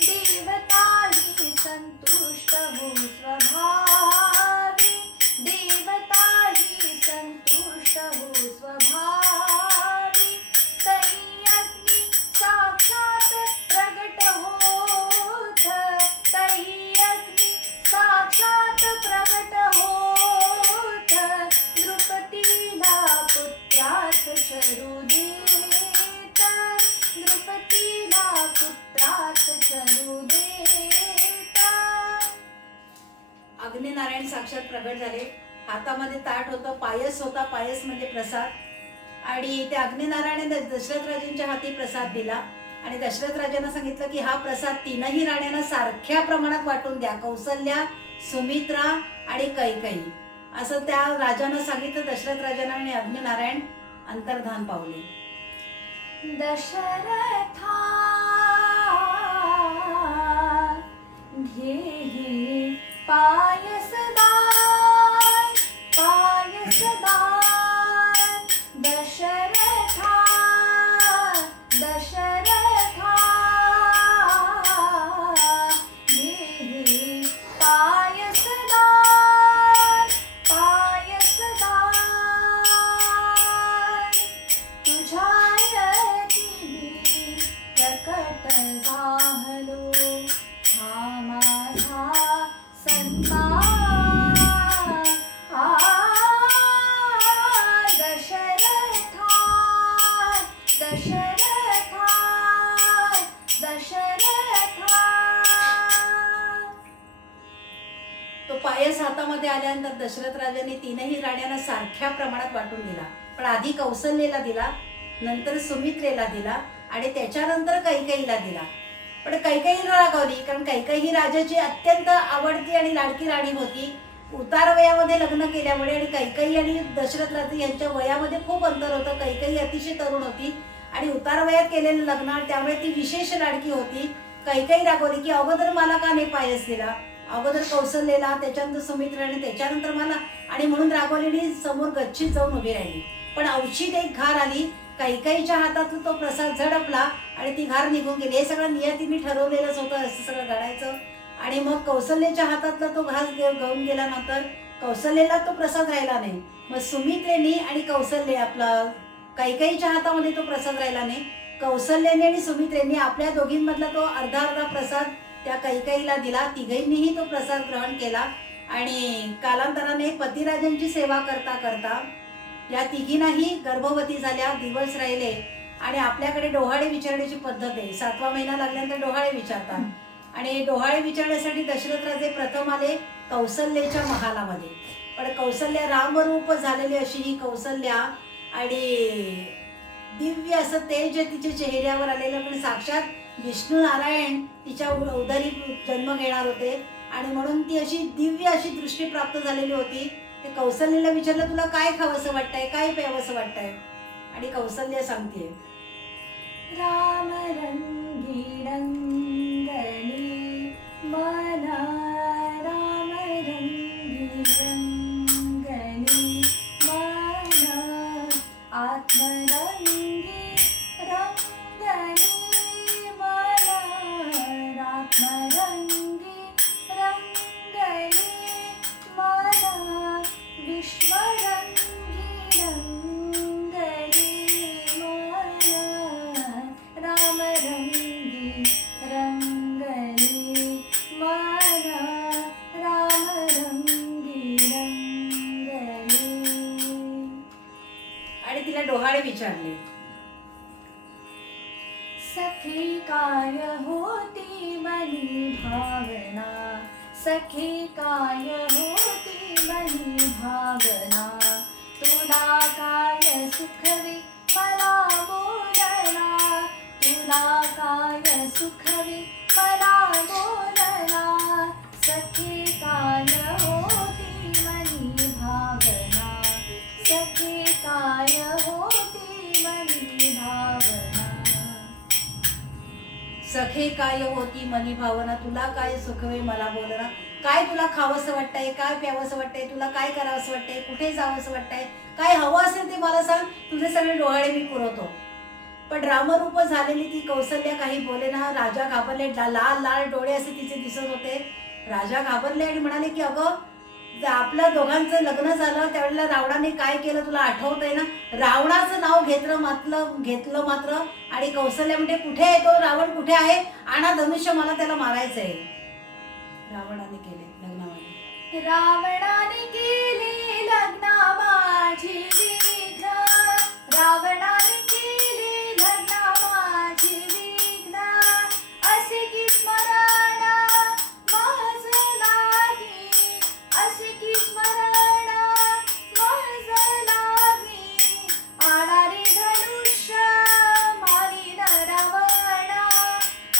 देवताही संतुष्ट हो स्वभावी, देवताही संतुष्ट हो स्वभावी, तै अग्नि साक्षात प्रगट होत, तै अग्नि साक्षात प्रगट होत, द्रुपदीला पुत्रार्थ चरू देत, द्रुपदीला पुत्रार्थ चरू देत. अग्निनारायण साक्षात प्रगट झाले. हातामध्ये ताट होतं, पायस होता, पायस म्हणजे प्रसाद, आणि त्या अग्निनारायणाने दशरथ राजांच्या हाती प्रसाद दिला आणि दशरथ राजांना सांगितलं की हा प्रसाद 3ही राण्यांना सारख्या प्रमाणात वाटून द्या, कौसल्या, सुमित्रा आणि कैकेयी, असं त्या राजांना सांगितलं. दशरथ राजांना आणि अग्निनारायण अंतर्धान पावले. दशरथा घे पायसदान, पायसदान, दशरथा, दशरथा घे पायसदान, पायसदान, तुझ्या यज्ञी प्रकट झालो हा माझा सन्मान. दशरथा, दशरथा, दशरथा. तो पायस हातामध्ये आल्यानंतर दशरथ राजांनी 3ही राण्यांना सारख्या प्रमाणात वाटून दिला, पण आधी कौसल्याला दिला, नंतर सुमित्रेला दिला आणि त्याच्यानंतर कैकेयीला दिला. पण कैकेयीला रागावली, कारण कैकेयी ही राजाची अत्यंत आवडती आणि लाडकी राणी होती. उतार वयामध्ये लग्न केल्यामुळे आणि कैकेयी आणि दशरथ राजा यांच्या वयामध्ये खूप अंतर होतं. कैकेयी अतिशय तरुण होती आणि उतार वयात केलेलं लग्न, त्यामुळे ती विशेष लाडकी होती. कैकेयी रागवली की अगोदर मला का नाही पायस दिला, अगोदर कौसल्याला, त्याच्यानंतर सुमित्रेने, त्याच्यानंतर मला, आणि म्हणून रागवली समोर गच्चीत जाऊन उभी राहिली. पण अवचित एक घार आली, कैकेयीच्या हातातून तो प्रसाद झडपला आणि ती घार निघून गेली. हे सगळं नियतीने ठरवलेलंच होतं, असं सगळं घडायचं. आणि मग कौसल्याच्या हातातला तो घास घेऊन गेल्यानंतर कौसल्याला तो प्रसाद राहिला नाही. मग सुमित्रेनी आणि कौसल्य, आपला कैकेयीच्या हातामध्ये तो प्रसाद राहिला नाही. कौसल्याने आणि सुमित्रेनी आपल्या दोघींमधला तो अर्धा अर्धा प्रसाद त्या कैकेयीला दिला. तिघींनीही तो प्रसाद ग्रहण केला आणि कालांतराने पतिराजांची सेवा करता करता या तिघींनाही गर्भवती झाल्या, दिवस राहिले. आणि आपल्याकडे डोहाळे विचारण्याची पद्धत आहे. 7वा महिना लागल्यानंतर डोहाळे विचारतात आणि डोहाळे विचारण्यासाठी दशरथ राजे प्रथम आले कौसल्याच्या महालामध्ये. पण कौसल्या रामरूप झालेली अशी ही कौसल्या आणि दिव्य असं तेज तिच्या चेहऱ्यावर आलेलं, पण साक्षात विष्णू नारायण तिच्या उदरी जन्म घेणार होते. आणि म्हणून ती अशी दिव्य अशी दृष्टी प्राप्त झालेली होती. ते कौसल्याला विचारलं, तुला काय खावंसं वाटतंय, काय प्यावंसं वाटतंय? आणि कौसल्य सांगते, राम रंगी रंगली मना, राम रंगी रंगली मना, आत्मरंगी रंगली मना, आत्मरंगी रंगली मना, विश्वरंगी रंगली मना, रामरंगी रंगली मना, रामरंगी रंगली. आणि तिला डोहाळे विचारले, सखी काय होती मनी भावना, सखी काय होती मनी भावना, तुला काय सुखवी मला बोलना, तुला काय सुखवी मला बोलना, सखी काय होती मनी भावना, सखी काय होती मनी भावना. सखे काय होती मनी भावना, तुला काय सुखवे मला बोलना. काय तुला खावंसं वाटतंय, काय प्यावंसं वाटतंय, तुला काय करावंसं वाटतंय, कुठे जावंसं वाटतंय, काय हवं असेल ते मला सांग, तुझे सगळे डोहाळे मी पुरवतो. पण रामरूप झालेली ती कौसल्या काही बोलेना. राजा घाबरले, लाल लाल डोळे असे तिचे दिसत होते. राजा घाबरले आणि म्हणाले की अगं, आपलं दोघांचं लग्न झालं त्यावेळेला रावणाने काय केलं तुला आठवतंय ना? रावणाचं नाव घेतलं मात्र आणि कौसल्या म्हणते, कुठे आहे तो रावण, कुठे आहे? आणा धनुष्य, मला त्याला मारायचंय. रावणाने केले लग्नामध्ये, रावणाने केले लग्न माझी विघ्न, रावणाने केले लग्न माझी विघ्न, असे की स्मरण माझ लागी, असे की स्मरण माझ लागी, आणारे धनुष्य मारीन रावण,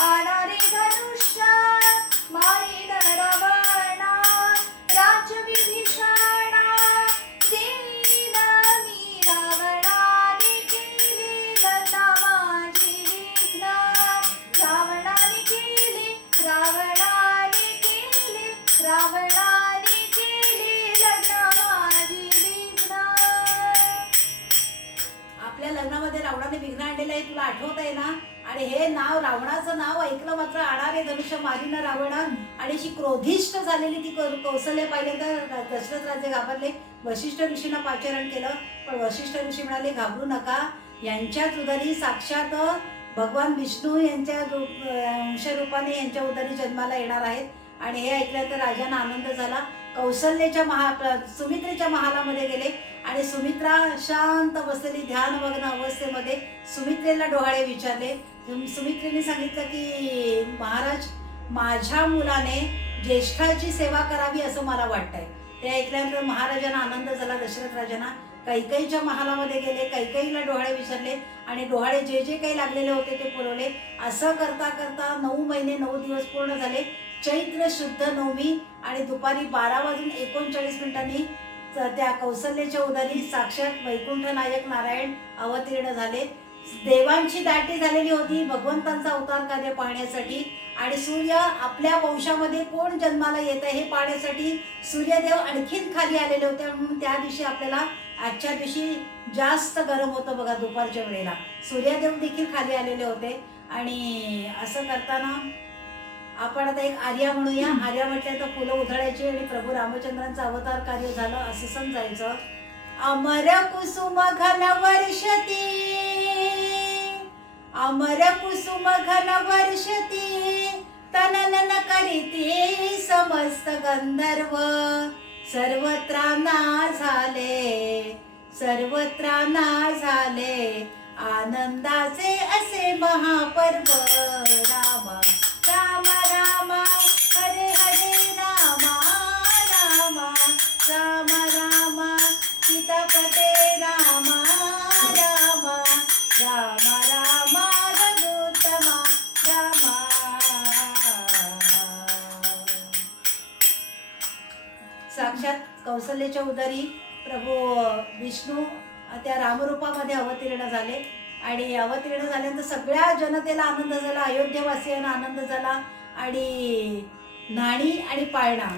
आणारे धनुष्य मारीन रावण, राज्यविभीषण देईन मी, रावणाने केले लग्न माझी विघ्न, रावणाने केले, रावणाने केले, रावणाने केले लग्न माझी विघ्न. आपल्या लग्नामध्ये रावणाने विघ्न आणलेलं आहे, तुला आठवत आहे ना? आणि हे नाव, रावणाचं नाव ऐकलं मात्र आणारे धनुष्य मारीन रावण. आणि अशी क्रोधिष्ट झालेली ती कौसल्य पहिल्यांदा दशरथ राजे घाबरले. वशिष्ठ ऋषींना पाचारण केलं, पण वशिष्ठ ऋषी म्हणाले, घाबरू नका, यांच्याच उदरी साक्षात भगवान विष्णू यांच्या अंशरूपाने यांच्या उदरी जन्माला येणार आहेत. आणि हे ऐकल्यानंतर राजांना आनंद झाला. कौसल्याच्या सुमित्रेच्या महालामध्ये गेले आणि सुमित्रा शांत बसलेली ध्यानमग्न अवस्थेमध्ये सुमित्रेला डोहाळे विचारले. सुमित्रेने सांगितलं की महाराज, माझ्या मुलाने ज्येष्ठाची सेवा करावी असं मला वाटतंय. ते ऐकल्यानंतर महाराजांना आनंद झाला. दशरथ राजांना कैकेयीच्या महालामध्ये गेले, कैकेयीला डोहाळे विचारले आणि डोहाळे जे जे काही लागलेले होते ते पुरवले. असं करता करता 9 महिने 9 दिवस पूर्ण झाले. चैत्र शुद्ध नवमी आणि दुपारी 12:39 त्या कौसल्याच्या उदरी साक्षात वैकुंठ नायक नारायण अवतीर्ण झाले. देवांची दाटी झालेली होती भगवंतांचा अवतार कार्य पाहण्यासाठी. आणि सूर्य आपल्या वंशामध्ये कोण जन्माला येत आहे हे पाहण्यासाठी सूर्यदेव आणखीन खाली आलेले होते. म्हणून त्या दिवशी आपल्याला आजच्या दिवशी जास्त गरम होतं बघा. दुपारच्या वेळेला सूर्यदेव देखील खाली आलेले होते. आणि असं करताना आपण आता एक आर्या म्हणूया. आर्या म्हटलं तर फुलं उधळायची आणि प्रभू रामचंद्रांचं अवतार कार्य झालं असं समजायचं. अमर कुसुम घन वर्षती, अमर कुसुम घन वर्षती, तननन करीती समस्त गंधर्व, सर्वत्र ना झाले, सर्वत्र ना झाले, आनंदाचे असे महापर्व. रामा राम राम हरे हरे रामा राम राम राम सीतापते रामा राम राम राम रघुत्तमा रामा. कौशल्याच्या उदरी प्रभू विष्णू त्या रामरूपामध्ये अवतीर्ण झाले आणि अवतीर्ण झाल्यानंतर सगळ्या जनतेला आनंद झाला, अयोध्येवासियांना आनंद झाला. आणि न्हाणी आणि पाळणा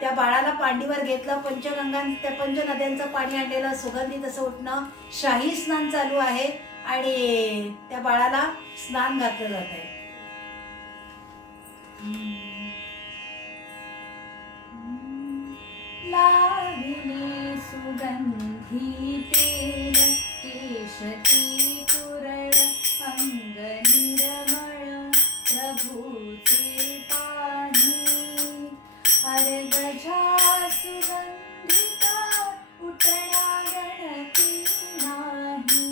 त्या बाळाला पांडीवर घेतलं, पंचगंगा त्या पंचनद्यांचं पाणी आणलेलं, सुगंधित असं उठणं, शाही स्नान चालू आहे आणि त्या बाळाला स्नान घातलं जात आहे. लाविले सुगंधी तेल केशती कुरळ अंग निर्मळ प्रभूचे पाणी अर्गजा सुगंधिता उठणा गणती नाही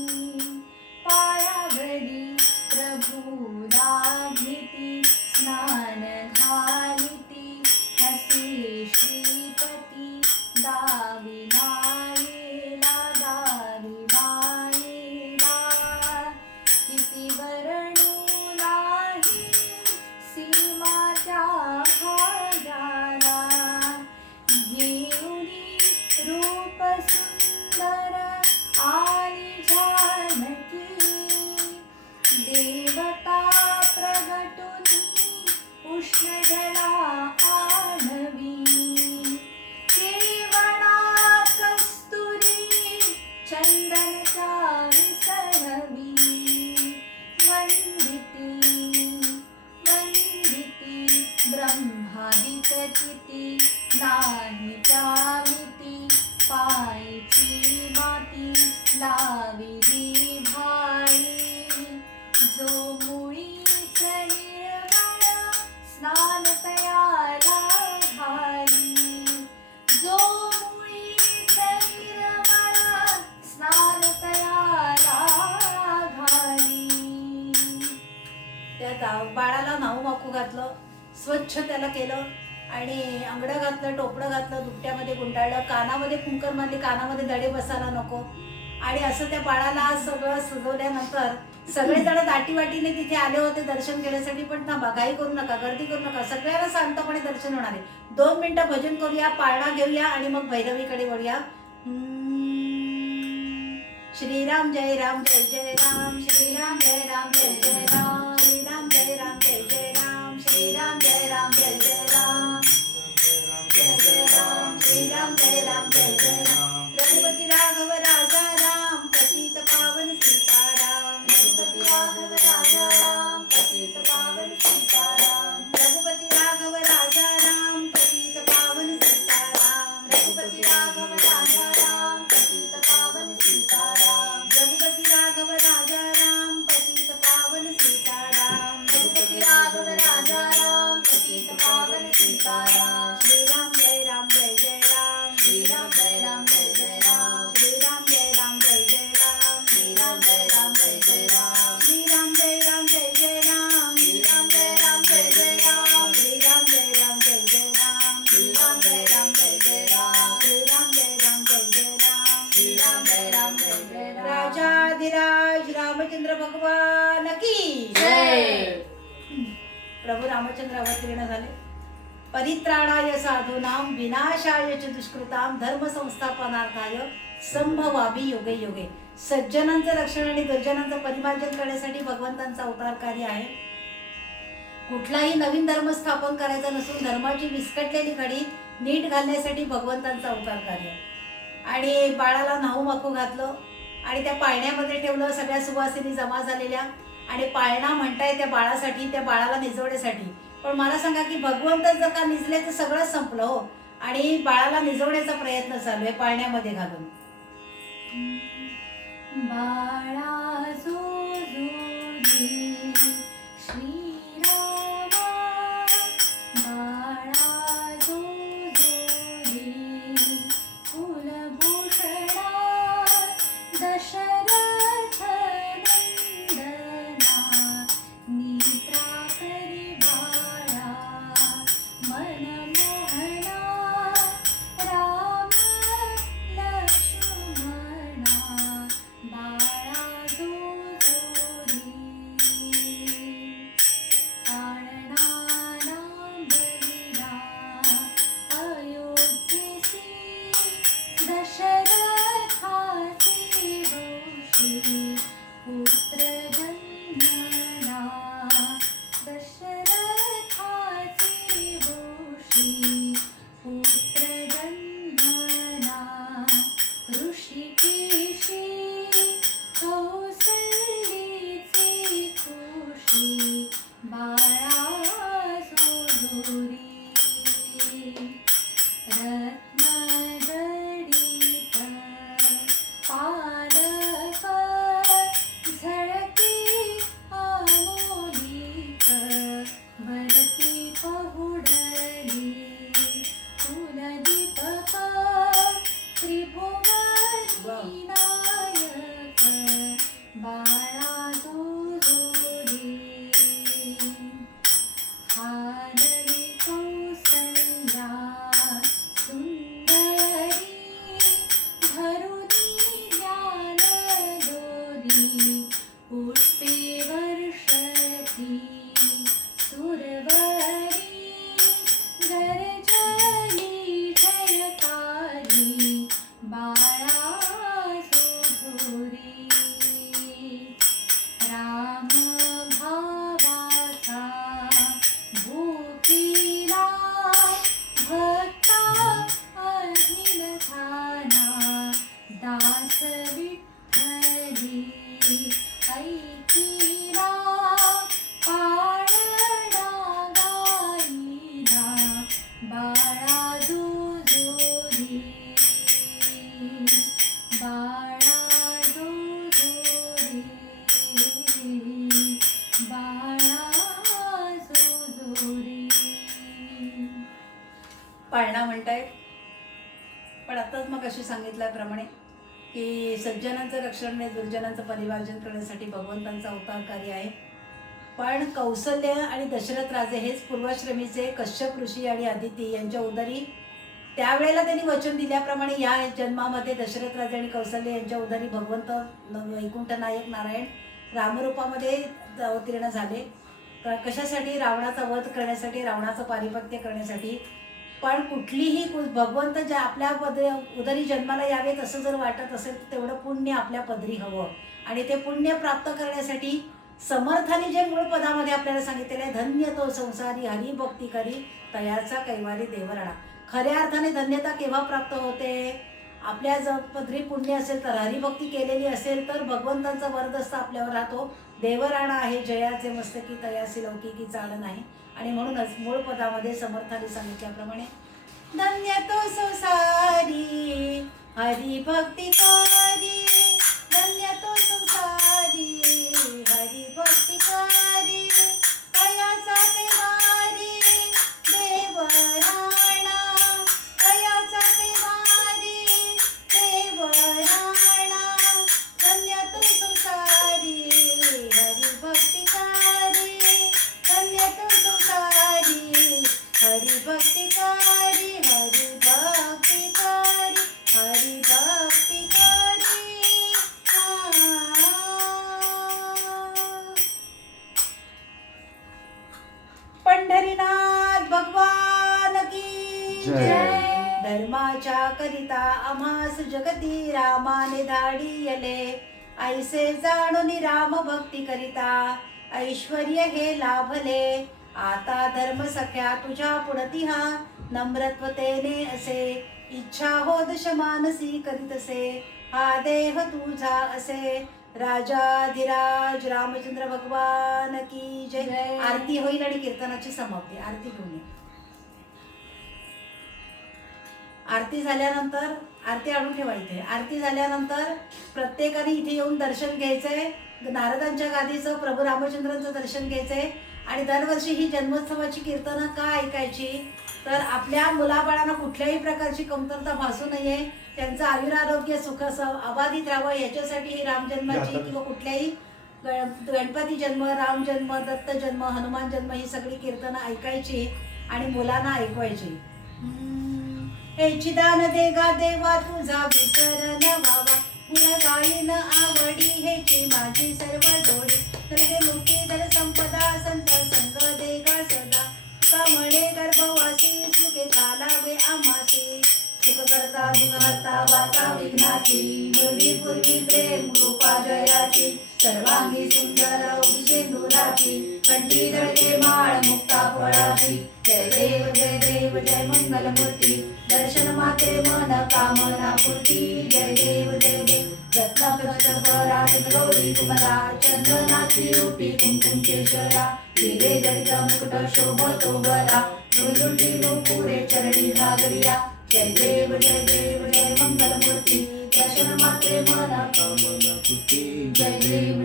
पायावरी प्रभूला घेती स्नान घालिती हसी श्रीपती दावी मायेला किती वर्णू नाही सीमा त्या भाग्याला घेऊनी रूप सुंदर आणि जानकी देवता प्रगटुनी उष्ण जला आणवी केवळा कस्तुरी चंदनचा विसरवी वंदिती ब्रह्मादिक किती नाही त्यामिती पायची माती लाविली भाळी जो मुळीच निर्मळ स्नान तयाला घाली जो मुळीच निर्मळ स्नान तयाला घाली. त्या बाळाला नाऊ माकू घातलं, स्वच्छ त्याला केलं आणि अंगडं घातलं, टोपडं घातलं, दुपट्यामध्ये गुंडाळलं, कानामध्ये कुंकर मारली, कानामध्ये दडे बसायला नको. आणि असं त्या बाळाला सगळं सजवल्यानंतर सगळेजण दाटीवाटीने तिथे आले होते दर्शन घेण्यासाठी. पण थांबा, घाई करू नका, गर्दी करू नका, सगळ्यांना शांतपणे दर्शन होणार आहे. 2 मिनिटं भजन करूया, पाळणा घेऊया आणि मग भैरवीकडे वळूया. श्रीराम जय राम जय जय राम, श्रीराम जय राम जय जय राम, श्रीराम जय राम जय जय राम, श्रीराम जय राम जय जय राम, जय जय राम, श्रीराम जय राम जय जय राम. रघुपती राघव राजा राम, पतित पावन सीताराम, रघुपती राघव राजा राम, पतित पावन सीताराम, रघुपती राघव राजा राम, पतित पावन सीताराम, रघुपती राघव राजा राम, पतित पावन सीताराम, रघुपती राघव राजा राम, पतित पावन सीताराम, रघुपती राघव राजा राम, पतित पावन सीताराम. श्रीराम जय राम जय जय राम, श्रीराम जय राम जय जय राम, श्रीराम जय राम जय जय राम, श्रीराम जय राम जय जय राम, श्रीराम जय राम जय जय राम, श्रीराम जय राम जय जय राम, श्रीराम जय राम जय जय राम, श्रीराम जय राम जय जय राम, श्रीराम जय राम जय जय राम, श्रीराम जय राम जय जय राम. राजाधिराज रामचंद्र भगवान की जय. प्रभू रामचंद्र अवतीर्ण झाले. परित्राणाय साधूनां विनाशाय च दुष्कृतां धर्म संस्थापनार्थाय संभवामी युगे युगे. सज्जनांचं रक्षण आणि दुर्जनांचं परिमार्जन करण्यासाठी भगवंतांचा अवतार कार्य आहे. कुठलाही नवीन धर्म स्थापन करायचा नसून धर्माची विस्कटलेली घडी नीट घालण्यासाठी भगवंतांचा अवतार कार्य. आणि बाळाला नाहू माकू घातलं आणि त्या पाळण्यामध्ये ठेवलं, सगळ्या सुवासिनी जमा झालेल्या. आणि पाळणा म्हणताय त्या बाळासाठी, त्या बाळाला निजवण्यासाठी. पण मला सांगा की भगवंत जर का निजले तर सगळं संपलं हो. आणि बाळाला निजवण्याचा प्रयत्न चालू आहे पाळण्यामध्ये घालून. बाळा जो श्रीरामा बाळा जो कुलभूषणा दशरथ नंदना निद्रा करी बाळा मनमोहना राम लक्ष्मणा बाळा पुत्र जन्मला दशरथाचे भूषी पुत्र जन्मला ऋषिकेशी कौसल्येचे खुशी बाळा जोडोरी रत्नजडित पालक झळके आमोलिक भरती पहुडली कुलदीपक त्रिभुवनी नायक बाळा जोडोरी हादवी कौसल्या सुंदरी धरुणी ज्ञान दोरी पुष्पे वर्षती सुरवरी गर्जली जयकारी बाळा जोडोरी राम भावाचा भूकीला भक्ता अधीन झाला दास विठ्ठली ऐकिला पाळणा गाईला बाळा जोडोरी बाळा जोडोरी बाळा जोडोरी. पाळणा म्हणतायत, पण आताच मग अशी सांगितल्याप्रमाणे की सज्जनांचं रक्षण आणि दुर्जनांचं परिवार्जन करण्यासाठी भगवंतांचा अवतार कार्य आहे. पण कौसल्य आणि दशरथ राजे हेच पूर्वाश्रमीचे कश्यप ऋषी आणि अदिती यांच्या उदरी त्यावेळेला त्यांनी वचन दिल्याप्रमाणे या जन्मामध्ये दशरथ राजे आणि कौसल्य यांच्या उदरी भगवंत वैकुंठ नायक नारायण रामरूपामध्ये अवतीर्ण झाले. कशासाठी? रावणाचा वध करण्यासाठी, रावणाचं पारिपत्य करण्यासाठी. पण कुठलीही भगवंत ज्या आपल्या उदरी जन्माला यावेत असं जर वाटत असेल तर तेवढं पुण्य आपल्या पदरी हवं. आणि ते पुण्य प्राप्त करण्यासाठी समर्थाने जे मूळ पदामध्ये आपल्याला सांगितलेलं आहे, धन्य तो संसारी हरिभक्ती करी तयाचा कैवारी देवराणा. खऱ्या अर्थाने धन्यता केव्हा प्राप्त होते? आपल्या जर पदरी पुण्य असेल तर, हरिभक्ती केलेली असेल तर भगवंतांचा वरदस्त आपल्यावर राहतो. देवराणा आहे जयाचे मस्तकी तयासी लौकिकी चाल नाही. आणि म्हणूनच मूळ पदामध्ये समर्थाने सांगितल्याप्रमाणे धन्य तो संसारी हरिभक्ती करी, धन्य तो संसारी हरिभक्ती करी तयाचा कैवारी देवराणा, तयाचा कैवारी देवराणा. धन्य तो संसारी हरिभक्ती करी, धन्य तो संसारी हरिभक्ती करी, हरिभक्ती करी, हरिभक्ती करी. पंढरीनाथ भगवान की जय. धर्माच्या करिता आम्हास जगती रामाने धाडियले, ऐसे जाणून राम भक्ती करिता ऐश्वर्य हे लाभले. आता धर्म सख्या तुझ्या पुढती हा नम्रत्वतेने असे, इच्छा हो दश मानसी करीतसे हा देह तुझा असे. राजाधिराज रामचंद्र भगवान की जय. जय. आरती होईल आणि कीर्तनाची समाप्ती. आरती घेऊन ये. आरती झाल्यानंतर आरती आणून ठेवा इथे. आरती झाल्यानंतर प्रत्येकाने इथे येऊन दर्शन घ्यायचंय. नारदांच्या गादीचं प्रभू रामचंद्रांचं दर्शन घ्यायचंय. आणि दरवर्षी ही जन्मोत्सवाची कीर्तनं का ऐकायची? तर आपल्या मुलाबाळांना कुठल्याही प्रकारची कमतरता भासू नये, त्यांचं आयुरारोग्य सुख अबाधित राहावं याच्यासाठी ही रामजन्माची किंवा कुठल्याही गणपती जन्म, राम जन्म, दत्त जन्म, हनुमान जन्म ही सगळी कीर्तनं ऐकायची आणि मुलांना ऐकवायची. हे चिदान देगा देवा तुझा विसर न व्हावा, गुण गायन आवडी हेची माझी सर्व जोडी. तर हे मुक्तीधर संपदा संत संग देगा सदा, तुका म्हणे गर्भवासी सुखे चालावे आम्हासी. सुख करता दुःख हरता वार्ता विघ्नाची, पूर्वी पूर्वी प्रेम कृपा जय सर्वांगी सुंदर उषेंदुराची कंठी जळके माळ मुक्ता फळाची जय देव जय मंगलमूर्ती दर्शन मात्रे मन कामना पूर्ती जय देव रत्नाकरात गौरी कुमला चंदनाची रूपी कुंकुम केशरा हिरे जडित मुकुट शोभतो बरा झुळझुळती नुपुरे चरणी घागरिया जय देव जय मंगलमूर्ती दर्शन मात्रे मन कामना पूर्ती जय देव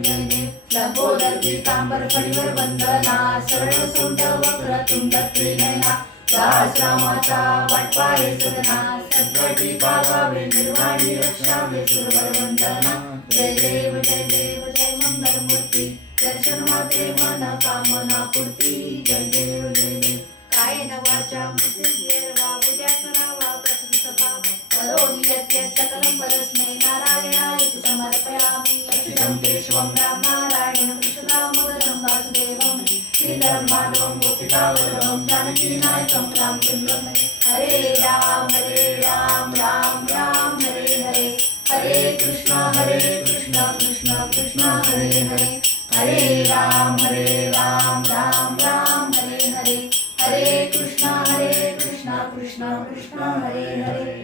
लंबोदर पीतांबर फणीवर वंदना सरळ सोंड वक्र तुंड त्रिनयना दास रामाचा वाटपाळे सदना संकटी पावावे निर्वाणी रक्षावे सुरवर वंदना जय देव जय मंगलमूर्ती दर्शन मात्रे मन कामना पूर्ती जय देव कायेन वाचा मुसेर्वा बुद्ध्यात्मनावा प्रसन्न भाव करोमि यत् सकलं परस्मै नारायणाय समर्पयामि अच्युतं केशवं राम नारायणं कृष्णदामोदरं वासुदेवं श्रीधरं माधवं गोपिकावल्लभं जानकीनायकं रामचन्द्रं हरे राम राम राम हरे हरे हरे कृष्ण कृष्ण कृष्ण हरे हरे हरे राम राम राम हरे हरे हरे कृष्ण कृष्ण कृष्ण हरे हरे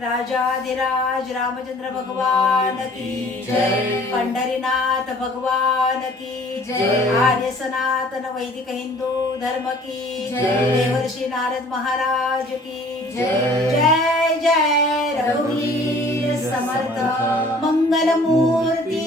राजाधिराज रामचंद्र भगवान की जय, पंढरीनाथ भगवान की जय, आर्य सनातन वैदिक हिंदू धर्म की जय, देवर्षी नारद महाराज की जय, जय जय रघुवीर समर्थ मंगल मूर्ती